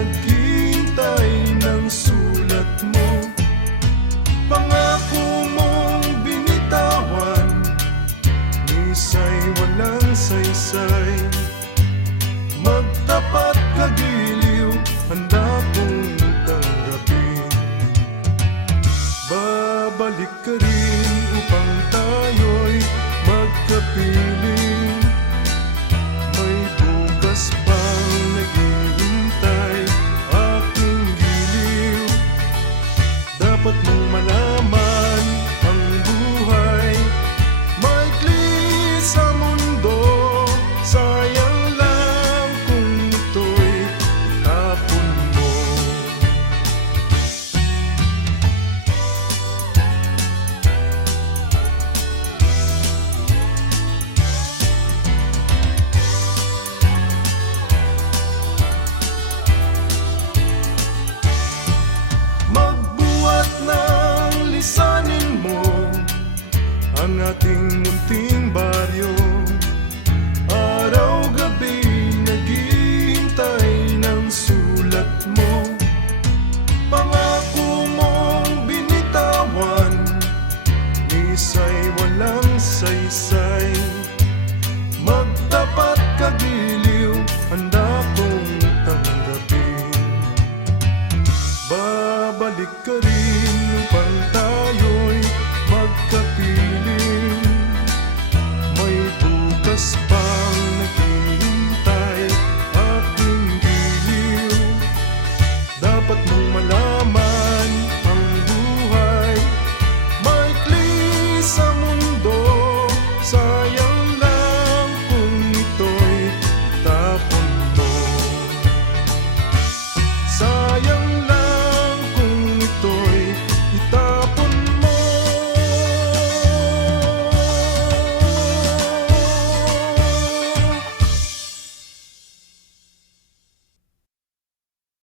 naghihintay ng sulat mo. Pangako mong binitawan, misa'y walang saysay. Magtapat kagiliw, handa kong tanggapin. Babalik ka rin upang tayo'y magkapiling. May bukas pang naghihintay, aking giliw. Dapat mong malaman ang buhay maikli sa mundo. Sayang lang kung ito'y itapon mo. Magbuhat ng lisanin mo ang ating munting